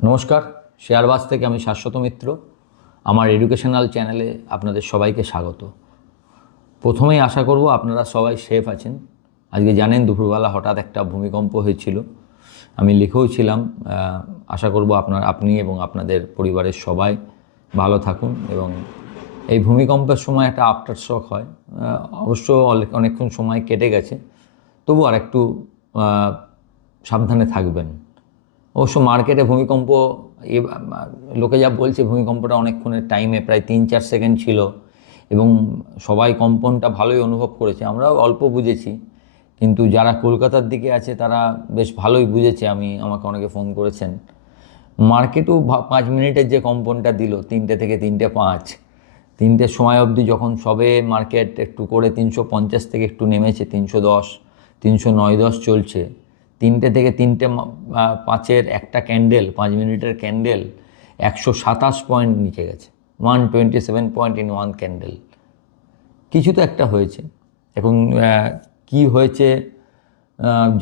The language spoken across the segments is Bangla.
নমস্কার, শেয়ারবাজ থেকে আমি শাশ্বত মিত্র। আমার এডুকেশনাল চ্যানেলে আপনাদের সবাইকে স্বাগত। প্রথমেই আশা করব আপনারা সবাই সেফ আছেন। আজকে জানেন দুপুরবেলা হঠাৎ একটা ভূমিকম্প হয়েছিল, আমি লিখেও ছিলাম। আশা করব আপনি এবং আপনাদের পরিবারের সবাই ভালো থাকুন। এবং এই ভূমিকম্পের সময় একটা আফটার শক হয়, অবশ্য অনেকক্ষণ সময় কেটে গেছে, তবু আর একটু সাবধানে থাকবেন। অবশ্য মার্কেটে ভূমিকম্প লোকে যা বলছে, ভূমিকম্পটা অনেকক্ষণের টাইমে প্রায় 3-4 সেকেন্ড ছিল এবং সবাই কম্পনটা ভালোই অনুভব করেছে। আমরাও অল্প বুঝেছি, কিন্তু যারা কলকাতার দিকে আছে তারা বেশ ভালোই বুঝেছে। আমাকে অনেকে ফোন করেছেন। মার্কেটেও 5 মিনিটের যে কম্পনটা দিল, 3টে থেকে 3টে 5, 3টের সময় অবধি যখন সবে মার্কেট একটু করে 350 থেকে একটু নেমেছে, 310, 309-10 চলছে। 3টে থেকে 3টে 5-এর একটা ক্যান্ডেল, 5 মিনিটের ক্যান্ডেল 127 পয়েন্ট নিচে গেছে, 127 পয়েন্ট ইন ওয়ান ক্যান্ডেল। কিছু তো একটা হয়েছে। এখন কি হয়েছে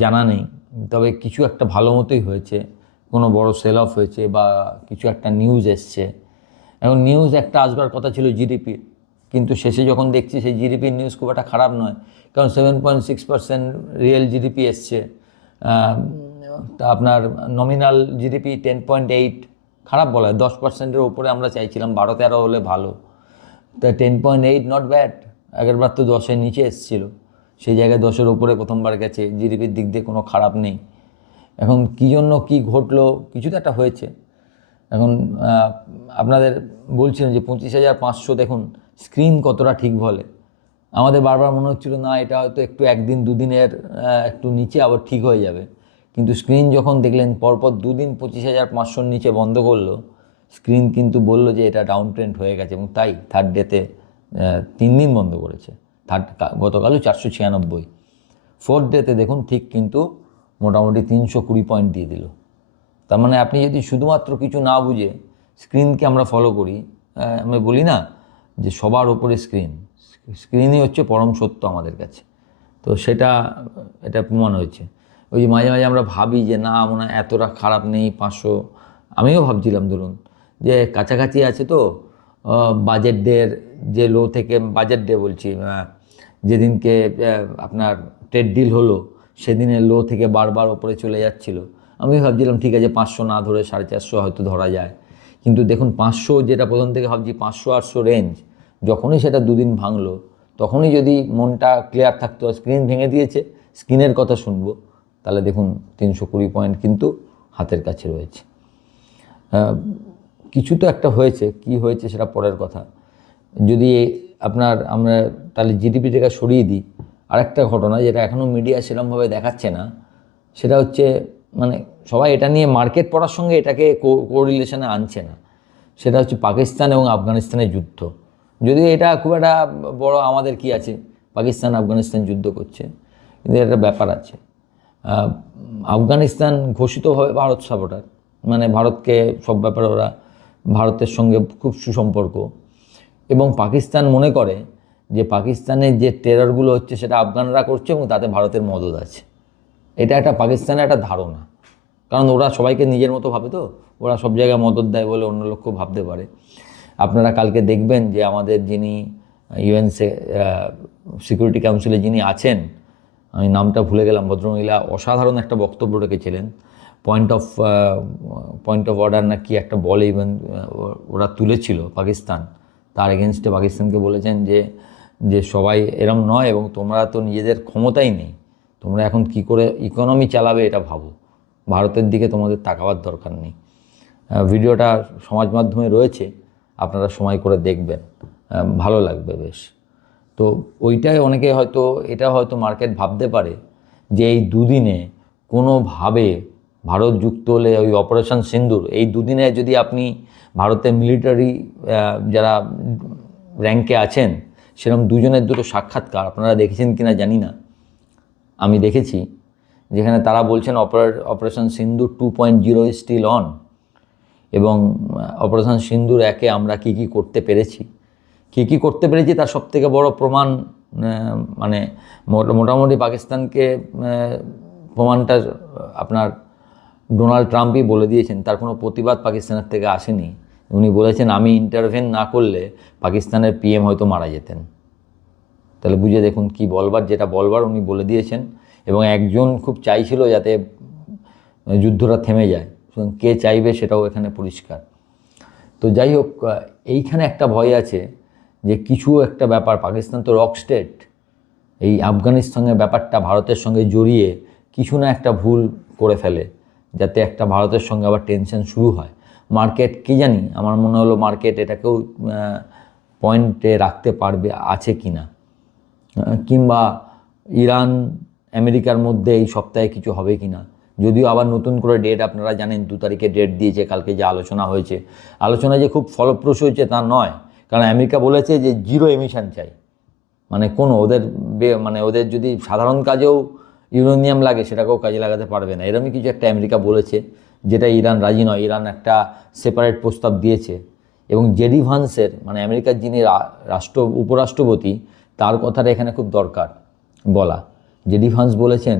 জানা নেই, তবে কিছু একটা ভালো মতোই হয়েছে। কোনো বড় সেল অফ হয়েছে বা কিছু একটা নিউজ এসছে। এখন নিউজ একটা আসবার কথা ছিল জিডিপির, কিন্তু শেষে যখন দেখছি সেই জিডিপির নিউজ খুব একটা খারাপ নয়, কারণ 7.6% রিয়েল জিডিপি এসছে। তা আপনার নমিনাল জিডিপি 10.8, খারাপ বলা হয়। 10%-এর ওপরে আমরা চাইছিলাম, 12-13 হলে ভালো। তা 10.8 নট ব্যাড। আগেরবার তো 10-এর নিচে এসেছিলো, সেই জায়গায় 10-এর ওপরে প্রথমবার গেছে। জিডিপির দিক দিয়ে কোনো খারাপ নেই। এখন কী জন্য কী ঘটলো, কিছু তো একটা হয়েছে। এখন আপনাদের বলছিলেন যে 25,500, দেখুন স্ক্রিন কতটা ঠিক বলে। আমাদের বারবার মনে হচ্ছিল না, এটা হয়তো একটু একদিন দুদিনের একটু নিচে আবার ঠিক হয়ে যাবে, কিন্তু স্ক্রিন যখন দেখলেন পরপর দুদিন 25,500-র নিচে বন্ধ করলো, স্ক্রিন কিন্তু বলল যে এটা ডাউন ট্রেন্ড হয়ে গেছে। এবং তাই থার্ড ডেতে 3 দিন বন্ধ করেছে। গতকালও 496। ফোর্থ ডেতে দেখুন ঠিক কিন্তু মোটামুটি 320 পয়েন্ট দিয়ে দিল। তার মানে আপনি যদি শুধুমাত্র কিছু না বুঝে স্ক্রিনকে আমরা ফলো করি, আমি বলি না যে সবার ওপরে স্ক্রিনই হচ্ছে পরম সত্য আমাদের কাছে, তো এটা প্রমাণ হয়েছে। ওই যে মাঝে মাঝে আমরা ভাবি যে না, মনে হয় এতটা খারাপ নেই 500। আমিও ভাবছিলাম ধরুন যে কাছাকাছি আছে, তো বাজেট ডের যে লো থেকে, বাজেট ডে বলছি, যেদিনকে আপনার ট্রেড ডিল হলো সেদিনের লো থেকে বারবার ওপরে চলে যাচ্ছিল। আমি ভাবছিলাম ঠিক আছে, 500 না ধরে 450 হয়তো ধরা যায়। কিন্তু দেখুন 500, যেটা প্রথম থেকে ভাবছি 500-800 রেঞ্জ, যখনই সেটা দুদিন ভাঙলো, তখনই যদি মনটা ক্লিয়ার থাকতো, স্ক্রিন ভেঙে দিয়েছে, স্ক্রিনের কথা শুনবো, তাহলে দেখুন 320 পয়েন্ট কিন্তু হাতের কাছে রয়েছে। কিছু তো একটা হয়েছে, কি হয়েছে সেটা পরের কথা। যদি আমরা তাহলে জিডিপিটাকে সরিয়ে দিই, আরেকটা ঘটনা যেটা এখনও মিডিয়া সেরকমভাবে দেখাচ্ছে না, সেটা হচ্ছে মানে সবাই এটা নিয়ে মার্কেট পড়ার সঙ্গে এটাকে কোরিলেশনে আনছে না। সেটা হচ্ছে পাকিস্তান এবং আফগানিস্তানের যুদ্ধ। যদিও এটা খুব একটা বড়, আমাদের কি আছে, পাকিস্তান আফগানিস্তান যুদ্ধ করছে, কিন্তু একটা ব্যাপার আছে। আফগানিস্তান ঘোষিতভাবে ভারত সাপোর্টার, মানে ভারতকে সব ব্যাপারে ওরা, ভারতের সঙ্গে খুব সুসম্পর্ক। এবং পাকিস্তান মনে করে যে পাকিস্তানের যে টেররগুলো হচ্ছে সেটা আফগানরা করছে এবং তাতে ভারতের মদদ আছে। এটা একটা পাকিস্তানের একটা ধারণা, কারণ ওরা সবাইকে নিজের মতো ভাবে, তো ওরা সব জায়গায় মদদ দেয় বলে অন্য লোককেও ভাবতে পারে। আপনারা কালকে দেখবেন যে আমাদের যিনি ইউএন সিকিউরিটি কাউন্সিলে যিনি আছেন, আমি নামটা ভুলে গেলাম, ভদ্রমহিলা অসাধারণ একটা বক্তব্য রেখেছিলেন। পয়েন্ট অফ অর্ডার না কি একটা বলে, ইভেন ওরা তুলেছিল পাকিস্তান, তার এগেনস্টে পাকিস্তানকে বলেছেন যে সবাই এরম নয় এবং তোমরা তো নিজেদের ক্ষমতাই নেই, তোমরা এখন কি করে ইকোনমি চালাবে এটা ভাবো, ভারতের দিকে তোমাদের তাকাবার দরকার নেই। ভিডিওটা সমাজ মাধ্যমে রয়েছে, আপনারা সময় করে দেখবেন, ভালো লাগবে বেশ। তো ওইটাই অনেকে এটা হয়তো মার্কেট ভাবতে পারে যে এই দুদিনে কোনোভাবে ভারত যুক্ত হলে, ওই অপারেশন সিন্দুর, এই দুদিনে যদি আপনি ভারতের মিলিটারি যারা র্যাঙ্কে আছেন সেরকম দুজনের দুটো সাক্ষাৎকার আপনারা দেখেছেন কিনা জানি না, আমি দেখেছি, যেখানে তারা বলছেন operation Sindoor 2.0 is still on, এবং অপারেশন সিন্দুর 1-এ আমরা কী কী করতে পেরেছি তার সবথেকে বড় প্রমাণ, মানে মোটামুটি পাকিস্তানকে প্রমাণটা আপনার ডোনাল্ড ট্রাম্পই বলে দিয়েছেন, তার কোনো প্রতিবাদ পাকিস্তানের থেকে আসেনি। উনি বলেছেন আমি ইন্টারভেন না করলে পাকিস্তানের পিএম হয়তো মারা যেতেন। তাহলে বুঝে দেখুন কি বলবার, যেটা বলবার উনি বলে দিয়েছেন। এবং একজন খুব চাইছিল যাতে যুদ্ধটা থেমে যায়, সুতরাং কে চাইবে সেটাও এখানে পরিষ্কার। তো যাই হোক, এইখানে একটা ভয় আছে যে কিছু একটা ব্যাপার, পাকিস্তান তো রক স্টেট, এই আফগানিস্তানের ব্যাপারটা ভারতের সঙ্গে জড়িয়ে কিছু না একটা ভুল করে ফেলে, যাতে একটা ভারতের সঙ্গে আবার টেনশন শুরু হয়। মার্কেট কী জানি, আমার মনে হলো মার্কেট এটাকেও পয়েন্টে রাখতে পারবে, আছে কি না। কিংবা ইরান আমেরিকার মধ্যে এই সপ্তাহে কিছু হবে কি না। যদিও আবার নতুন করে ডেট, আপনারা জানেন 2 তারিখে ডেট দিয়েছে, কালকে যে আলোচনা হয়েছে, আলোচনা যে খুব ফলপ্রসূ হয়েছে তা নয়, কারণ আমেরিকা বলেছে যে 0 এমিশন চাই। মানে কোনো ওদের ওদের যদি সাধারণ কাজেও ইউরেনিয়াম লাগে সেটাকেও কাজে লাগাতে পারবে না, এরকমই কিছু একটা আমেরিকা বলেছে, যেটা ইরান রাজি নয়। ইরান একটা সেপারেট প্রস্তাব দিয়েছে। এবং জেডি ভান্সের, মানে আমেরিকার যিনি উপরাষ্ট্রপতি, তার কথাটা এখানে খুব দরকার বলা। জেডি ভান্স বলেছেন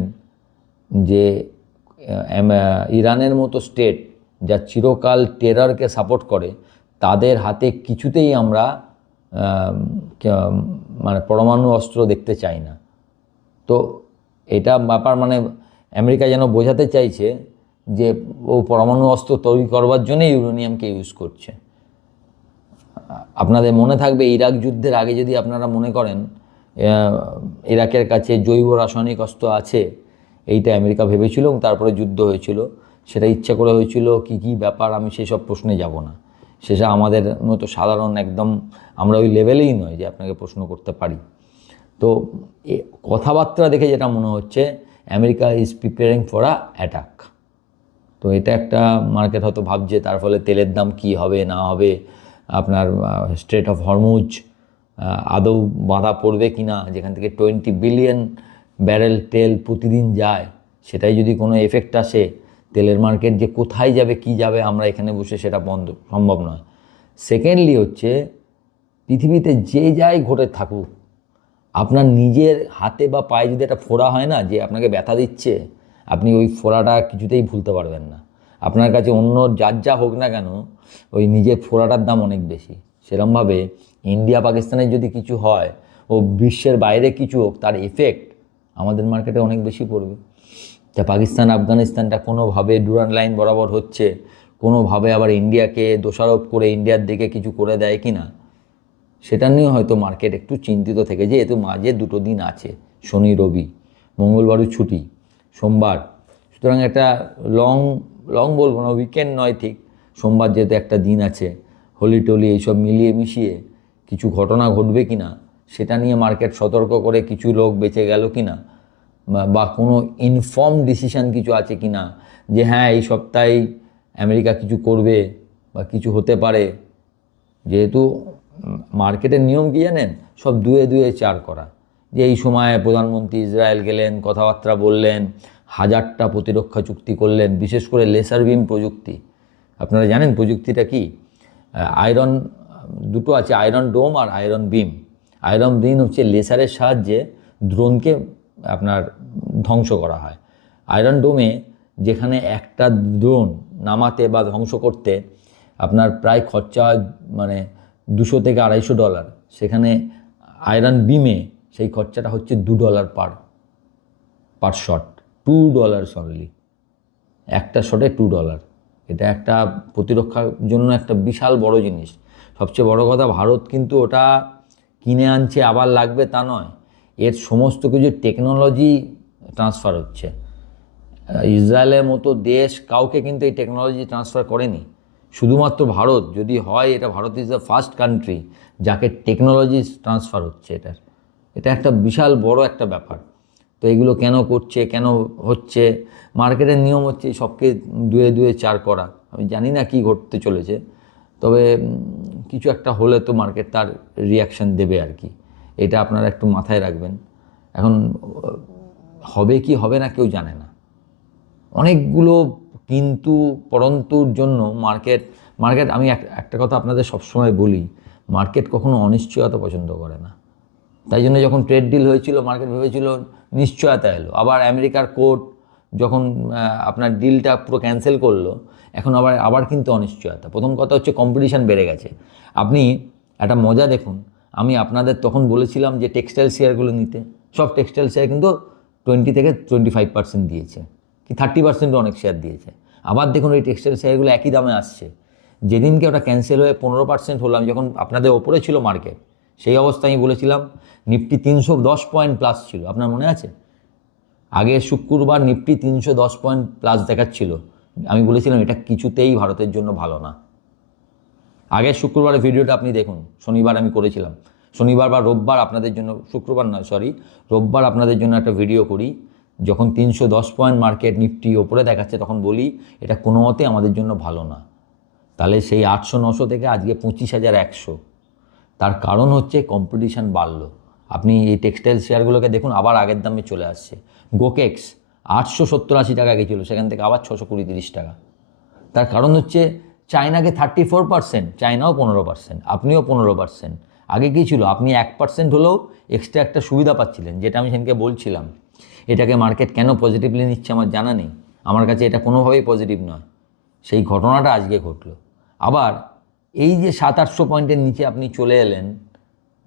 যে ইরানের মতো স্টেট যা চিরকাল টেররকে সাপোর্ট করে, তাদের হাতে কিছুতেই আমরা পরমাণু অস্ত্র দেখতে চাই না। তো এটা ব্যাপার, আমেরিকা যেন বোঝাতে চাইছে যে ও পরমাণু অস্ত্র তৈরি করবার জন্যই ইউরেনিয়ামকে ইউজ করছে। আপনাদের মনে থাকবে ইরাক যুদ্ধের আগে, যদি আপনারা মনে করেন ইরাকের কাছে জৈব রাসায়নিক অস্ত্র আছে, এইটা আমেরিকা ভেবেছিল এবং তারপরে যুদ্ধ হয়েছিল। সেটা ইচ্ছা করে হয়েছিল, কি কি ব্যাপার, আমি সেই সব প্রশ্নে যাব না। সেটা আমাদের মতো সাধারণ একদম, আমরা ওই লেভেলেই নয় যে আপনাকে প্রশ্ন করতে পারি। তো কথাবার্তা দেখে যেটা মনে হচ্ছে, America is preparing for a attack. তো এটা একটা মার্কেট হয়তো ভাবছে, তার ফলে তেলের দাম কি হবে না হবে, আপনার স্ট্রেট অফ হরমুজ আদৌ বাধা পড়বে কি না, যেখান থেকে 20 বিলিয়ন ব্যারেল তেল প্রতিদিন যায়, সেটাই যদি কোনো এফেক্ট আসে, তেলের মার্কেট যে কোথায় যাবে কি যাবে, আমরা এখানে বসে সেটা বন্ধ সম্ভব নয়। সেকেন্ডলি হচ্ছে, পৃথিবীতে যে যাই ঘটে থাকুক, আপনার নিজের হাতে বা পায়ে যদি একটা ফোড়া হয় না, যে আপনাকে ব্যথা দিচ্ছে, আপনি ওই ফোড়াটা কিছুতেই ভুলতে পারবেন না। আপনার কাছে অন্য যার যা হোক না কেন, ওই নিজের ফোড়াটার দাম অনেক বেশি। সেরকমভাবে ইন্ডিয়া পাকিস্তানের যদি কিছু হয়, ও বিশ্বের বাইরে কিছু হোক, তার এফেক্ট আমাদের মার্কেটে অনেক বেশি পড়বে। তা পাকিস্তান আফগানিস্তানটা কোনোভাবে ডুরান্ড লাইন বরাবর হচ্ছে, কোনোভাবে আবার ইন্ডিয়াকে দোষারোপ করে ইন্ডিয়ার দিকে কিছু করে দেয় কি না, সেটা নিয়ে হয়তো মার্কেট একটু চিন্তিত থেকে, যেহেতু মাঝে 2 দিন আছে, শনি রবি, মঙ্গলবারও ছুটি, সোমবার, সুতরাং একটা লং বলবো না, উইকেন্ড নয় ঠিক, সোমবার যেহেতু একটা দিন আছে, হোলি টোলি এইসব মিলিয়ে মিশিয়ে কিছু ঘটনা ঘটবে কি না, সেটা নিয়ে মার্কেট সতর্ক করে কিছু লোক বেঁচে গেল কি না, বা কোনো ইনফর্ম ডিসিশান কিছু আছে কি না, যে হ্যাঁ এই সপ্তাহেই আমেরিকা কিছু করবে বা কিছু হতে পারে। যেহেতু মার্কেটের নিয়ম কি জানেন, সব 2-2 4 করা, যে এই সময় প্রধানমন্ত্রী ইসরায়েল গেলেন, কথাবার্তা বললেন, 1000টা প্রতিরক্ষা চুক্তি করলেন, বিশেষ করে লেসার বিম প্রযুক্তি। আপনারা জানেন প্রযুক্তিটা কি? আয়রন, দুটো আছে, আয়রন ডোম আর আয়রন বিম। আয়রন বিম হচ্ছে লেসারের সাহায্যে ড্রোনকে আপনার ধ্বংস করা হয়। আয়রন ডোমে যেখানে একটা ড্রোন নামাতে বা ধ্বংস করতে আপনার প্রায় খরচা $200 থেকে $250, সেখানে আয়রন বিমে সেই খরচাটা হচ্ছে $2 পার শট, $2 অনলি, একটা শটে $2। এটা একটা প্রতিরক্ষার জন্য একটা বিশাল বড় জিনিস। সবচেয়ে বড় কথা, ভারত কিন্তু ওটা কিনে আনছে আবার লাগবে তা নয়, এর সমস্ত কিছু টেকনোলজি ট্রান্সফার হচ্ছে। ইসরায়েলের মতো দেশ কাউকে কিন্তু এই টেকনোলজি ট্রান্সফার করেনি, শুধুমাত্র ভারত। যদি হয়, এটা Bharat is the first country যাকে টেকনোলজি ট্রান্সফার হচ্ছে। এটা একটা বিশাল বড় একটা ব্যাপার। তো এগুলো কেন করছে, কেন হচ্ছে, মার্কেটের নিয়ম হচ্ছে সবকে 2-2 4 করা। আমি জানি না কি ঘটতে চলেছে, তবে কিছু একটা হলে তো মার্কেট তার রিয়াকশান দেবে আর কি, এটা আপনারা একটু মাথায় রাখবেন। এখন হবে কি হবে না কেউ জানে না, অনেকগুলো কিন্তু পরন্তুর জন্য মার্কেট আমি একটা কথা আপনাদের সবসময় বলি, মার্কেট কখনো অনিশ্চয়তা পছন্দ করে না। তাই জন্য যখন ট্রেড ডিল হয়েছিল, মার্কেট ভেবেছিল নিশ্চয়তা এলো, আবার আমেরিকার কোর্ট যখন আপনার ডিলটা পুরো ক্যান্সেল করলো, এখন আবার কিন্তু অনিশ্চয়তা। প্রথম কথা হচ্ছে কম্পিটিশান বেড়ে গেছে। আপনি একটা মজা দেখুন, আমি আপনাদের তখন বলেছিলাম যে টেক্সটাইল শেয়ারগুলো নিতে, সব টেক্সটাইল শেয়ার কিন্তু 20 থেকে 25% দিয়েছে, কি 30%ও অনেক শেয়ার দিয়েছে। আবার দেখুন ওই টেক্সটাইল শেয়ারগুলো একই দামে আসছে। যেদিনকে ওটা ক্যান্সেল হয়ে 15% হলো, আমি যখন আপনাদের ওপরে ছিল মার্কেট, সেই অবস্থায় আমি বলেছিলাম নিফটি 310 পয়েন্ট প্লাস ছিল, আপনার মনে আছে? আগে শুক্রবার নিফটি 310 পয়েন্ট প্লাস দেখাচ্ছিল। আমি বলেছিলাম এটা কিছুতেই ভারতের জন্য ভালো না। আগের শুক্রবারের ভিডিওটা আপনি দেখুন, শনিবার আমি করেছিলাম, শনিবার বা রোববার আপনাদের জন্য, শুক্রবার নয় সরি, রোববার আপনাদের জন্য একটা ভিডিও করি। যখন 310 পয়েন্ট মার্কেট নিফটি ওপরে দেখাচ্ছে, তখন বলি এটা কোনো মতে আমাদের জন্য ভালো না। তাহলে সেই 800-900 থেকে আজকে 25,100। তার কারণ হচ্ছে কম্পিটিশান বাড়লো। আপনি এই টেক্সটাইল শেয়ারগুলোকে দেখুন, আবার আগের দামে চলে আসছে। গোকেক্স 870-80 টাকা গেছিলো, সেখান থেকে আবার 620-30 টাকা। তার কারণ হচ্ছে চায়নাকে 34%, চায়নাও 15%, আপনিও 15%। আগে কী ছিল, আপনি 1% হলেও এক্সট্রা একটা সুবিধা পাচ্ছিলেন, যেটা আমি সেদিনকে বলছিলাম। এটাকে মার্কেট কেন পজিটিভলি নিচ্ছে আমার জানা নেই, আমার কাছে এটা কোনোভাবেই পজিটিভ নয়। সেই ঘটনাটা আজকে ঘটলো। আবার এই যে 700-800 পয়েন্টের নিচে আপনি চলে এলেন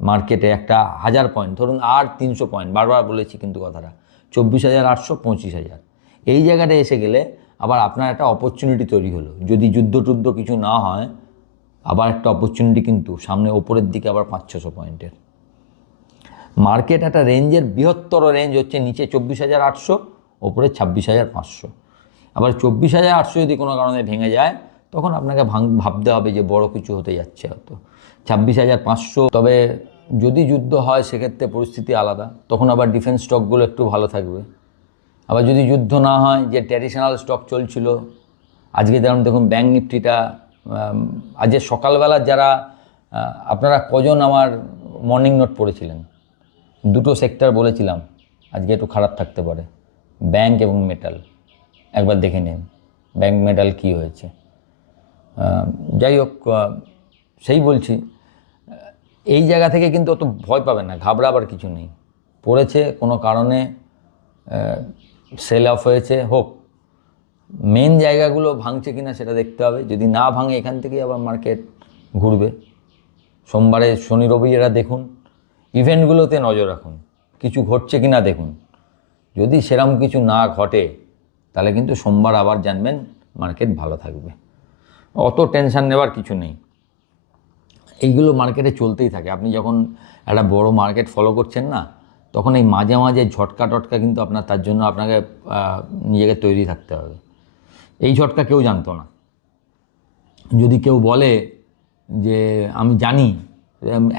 মার্কেটে, একটা 1000 পয়েন্ট ধরুন, আর 300 পয়েন্ট, বারবার বলেছি কিন্তু কথাটা, 24,800, 25,000, এই জায়গাটা এসে গেলে আবার আপনার একটা অপরচুনিটি তৈরি হলো। যদি যুদ্ধ কিছু না হয়, আবার একটা অপরচুনিটি কিন্তু সামনে, ওপরের দিকে আবার 500-600 পয়েন্টের মার্কেট। একটা রেঞ্জের বৃহত্তর রেঞ্জ হচ্ছে নিচে 24,800, ওপরে 26,500। আবার 24,800 যদি কোনো কারণে ভেঙে যায়, তখন আপনাকে ভাবতে হবে যে বড় কিছু হতে যাচ্ছে হয়তো। 26,500, তবে যদি যুদ্ধ হয় সেক্ষেত্রে পরিস্থিতি আলাদা, তখন আবার ডিফেন্স স্টকগুলো একটু ভালো থাকবে। আবার যদি যুদ্ধ না হয়, যে ট্র্যাডিশনাল স্টক চলছিল, আজকে যেমন দেখুন ব্যাঙ্ক নিফটিটা, আজকে সকালবেলা যারা আপনারা কজন আমার মর্নিং নোট পড়েছিলেন, দুটো সেক্টর বলেছিলাম আজকে একটু খারাপ থাকতে পারে, ব্যাংক এবং মেটাল। একবার দেখে নিন ব্যাংক মেটাল কী হয়েছে। যাই হোক, সেই বলছি, এই জায়গা থেকে কিন্তু অত ভয় পাবেন না, ঘাবড়াবার কিছু নেই। পড়েছে কোনো কারণে, সেল অফ হয়েছে, হোক। মেন জায়গাগুলো ভাঙছে কিনা সেটা দেখতে হবে। যদি না ভাঙে, এখান থেকেই আবার মার্কেট ঘুরবে। সোমবারে শনি রবি এরা দেখুন, ইভেন্টগুলোতে নজর রাখুন, কিছু ঘটছে কিনা দেখুন। যদি সেরকম কিছু না ঘটে, তাহলে কিন্তু সোমবার আবার জানবেন মার্কেট ভালো থাকবে। অত টেনশান নেওয়ার কিছু নেই, এইগুলো মার্কেটে চলতেই থাকে। আপনি যখন একটা বড় মার্কেট ফলো করছেন না, তখন এই মাঝে মাঝে ঝটকা টটকা কিন্তু আপনার, তার জন্য আপনাকে নিজেকে তৈরি থাকতে হবে। এই ঝটকা কেউ জানতো না। যদি কেউ বলে যে আমি জানি,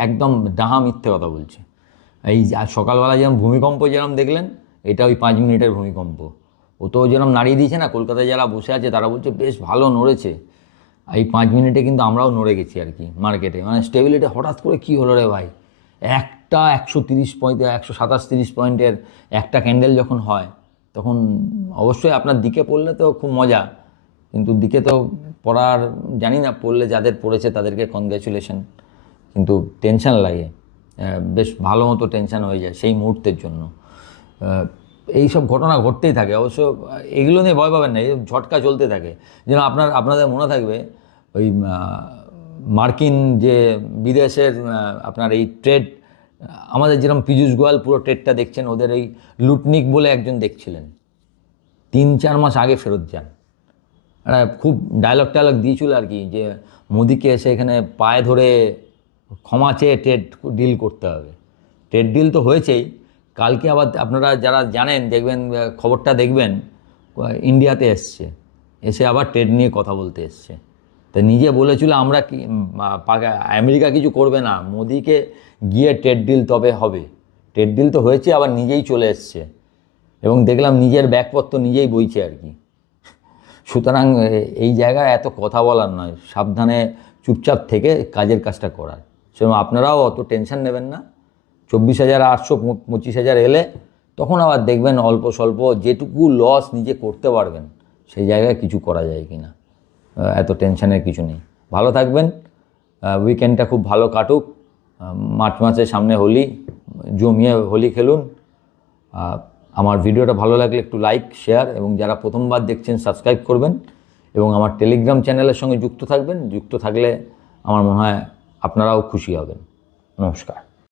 একদম ডাহা মিথ্যে কথা বলছে। এই সকালবেলা যেরকম ভূমিকম্প যেরকম দেখলেন, এটা ওই 5 মিনিটের ভূমিকম্প। ও তো যেরকম নাড়িয়ে দিয়েছে না, কলকাতায় যারা বসে আছে তারা বলছে বেশ ভালো নড়েছে। এই 5 মিনিটে কিন্তু আমরাও নড়ে গেছি আর কি মার্কেটে। মানে স্টেবিলিটি হঠাৎ করে কী হলো রে ভাই, একটা 130 পয়েন্ট, 127-30 পয়েন্টের একটা ক্যান্ডেল যখন হয়, তখন অবশ্যই আপনার দিকে পড়লে তো খুব মজা, কিন্তু দিকে তো পড়ার জানি না, পড়লে যাদের পড়েছে তাদেরকে কনগ্র্যাচুলেশন, কিন্তু টেনশান লাগে, বেশ ভালো মতো টেনশান হয়ে যায় সেই মুহূর্তের জন্য। এই সব ঘটনা ঘটতেই থাকে। অবশ্য এগুলো নিয়ে ভয় পাবেন না, এই ঝটকা চলতে থাকে। যেন আপনাদের মনে থাকবে ওই মার্কিন যে বিদেশের আপনার এই ট্রেড, আমাদের যেরকম পীযূষ গোয়াল পুরো ট্রেডটা দেখছেন, ওদের এই লুটনিক বলে একজন দেখছিলেন, 3-4 মাস আগে ফেরত যান। একটা খুব ডায়লগ দিয়েছিল আর কি, যে মোদিকে এসে এখানে পায়ে ধরে ক্ষমা চেয়ে ট্রেড ডিল করতে হবে। ট্রেড ডিল তো হয়েছেই, কালকে আবার আপনারা যারা জানেন দেখবেন, খবরটা দেখবেন, ইন্ডিয়াতে এসে আবার ট্রেড নিয়ে কথা বলতে এসছে। তো নিজে বলেছিল আমরা কি, আমেরিকা কিছু করবে না, মোদিকে গিয়ে ট্রেড ডিল তবে হবে। ট্রেড ডিল তো হয়েছে, আবার নিজেই চলে এসছে, এবং দেখলাম নিজের ব্যাগপত্র নিজেই বইছে আর কি। সুতরাং এই জায়গায় এত কথা বলার নয়, সাবধানে চুপচাপ থেকে কাজের কাজটা করার। সেরকম আপনারাও অত টেনশন নেবেন না। 24,800, 25,000 এলে তখন আবার দেখবেন অল্প স্বল্প যেটুকু লস নিজে করতে পারবেন, সেই জায়গায় কিছু করা যায় কি না। এত টেনশনের কিছু নেই। ভালো থাকবেন, উইকেন্ডটা খুব ভালো কাটুক। মার্চ মাসের সামনে হোলি, জমিয়ে হোলি খেলুন। আমার ভিডিওটা ভালো লাগলে একটু লাইক, শেয়ার এবং যারা প্রথমবার দেখছেন সাবস্ক্রাইব করবেন এবং আমার টেলিগ্রাম চ্যানেলের সঙ্গে যুক্ত থাকবেন। যুক্ত থাকলে আমার মনে হয় আপনারাও খুশি হবেন। নমস্কার।